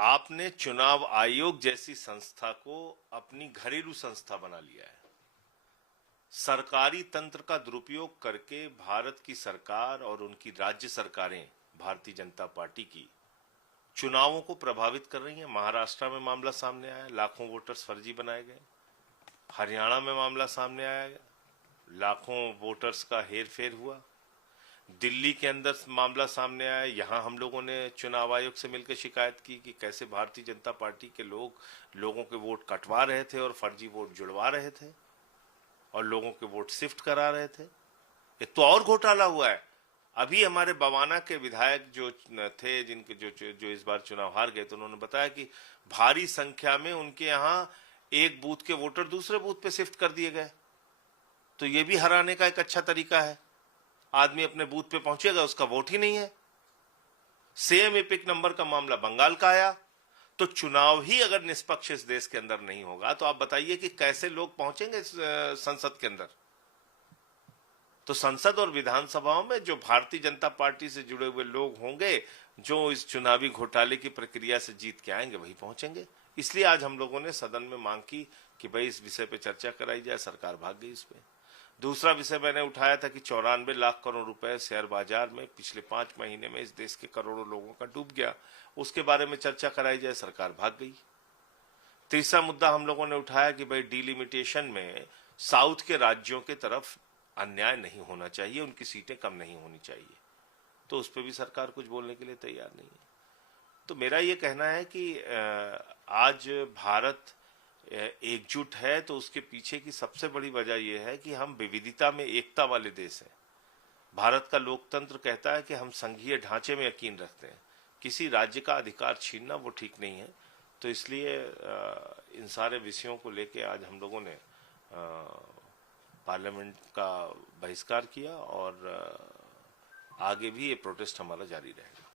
आपने चुनाव आयोग जैसी संस्था को अपनी घरेलू संस्था बना लिया है। सरकारी तंत्र का दुरुपयोग करके भारत की सरकार और उनकी राज्य सरकारें भारतीय जनता पार्टी की चुनावों को प्रभावित कर रही हैं। महाराष्ट्र में मामला सामने आया, लाखों वोटर्स फर्जी बनाए गए। हरियाणा में मामला सामने आया, लाखों वोटर्स का हेरफेर हुआ। दिल्ली के अंदर मामला सामने आया, यहां हम लोगों ने चुनाव आयोग से मिलकर शिकायत की कि कैसे भारतीय जनता पार्टी के लोगों के वोट कटवा रहे थे और फर्जी वोट जुड़वा रहे थे और लोगों के वोट शिफ्ट करा रहे थे। एक तो और घोटाला हुआ है। अभी हमारे बवाना के विधायक जो थे, जिनके जो इस बार चुनाव हार गए, तो उन्होंने बताया कि भारी संख्या में उनके यहां एक बूथ के वोटर दूसरे बूथ पे शिफ्ट कर दिए गए। तो ये भी हराने का एक अच्छा तरीका है। आदमी अपने बूथ पे पहुंचेगा, उसका वोट ही नहीं है। सेम एपिक नंबर का मामला बंगाल का आया। तो चुनाव ही अगर निष्पक्ष इस देश के अंदर नहीं होगा तो आप बताइए कि कैसे लोग पहुंचेंगे संसद के अंदर। तो संसद और विधानसभाओं में जो भारतीय जनता पार्टी से जुड़े हुए लोग होंगे, जो इस चुनावी घोटाले की प्रक्रिया से जीत के आएंगे, वही पहुंचेंगे। इसलिए आज हम लोगों ने सदन में मांग की कि भाई इस विषय पे चर्चा कराई जाए। सरकार भाग गई इस पे। दूसरा विषय मैंने उठाया था कि 94 लाख करोड़ रुपए शेयर बाजार में पिछले 5 महीने में इस देश के करोड़ों लोगों का डूब गया। उसके बारे में चर्चा कराई जाए, सरकार भाग गई। तीसरा मुद्दा हम लोगों ने उठाया कि भाई डिलिमिटेशन में साउथ के राज्यों के तरफ अन्याय नहीं होना चाहिए, उनकी सीटें कम नहीं होनी चाहिए। तो उस पर भी सरकार कुछ बोलने के लिए तैयार नहीं है। तो मेरा ये कहना है कि आज भारत एकजुट है, तो उसके पीछे की सबसे बड़ी वजह यह है कि हम विविधता में एकता वाले देश हैं। भारत का लोकतंत्र कहता है कि हम संघीय ढांचे में यकीन रखते हैं। किसी राज्य का अधिकार छीनना वो ठीक नहीं है। तो इसलिए इन सारे विषयों को लेकर आज हम लोगों ने पार्लियामेंट का बहिष्कार किया और आगे भी ये प्रोटेस्ट हमारा जारी रहेगा।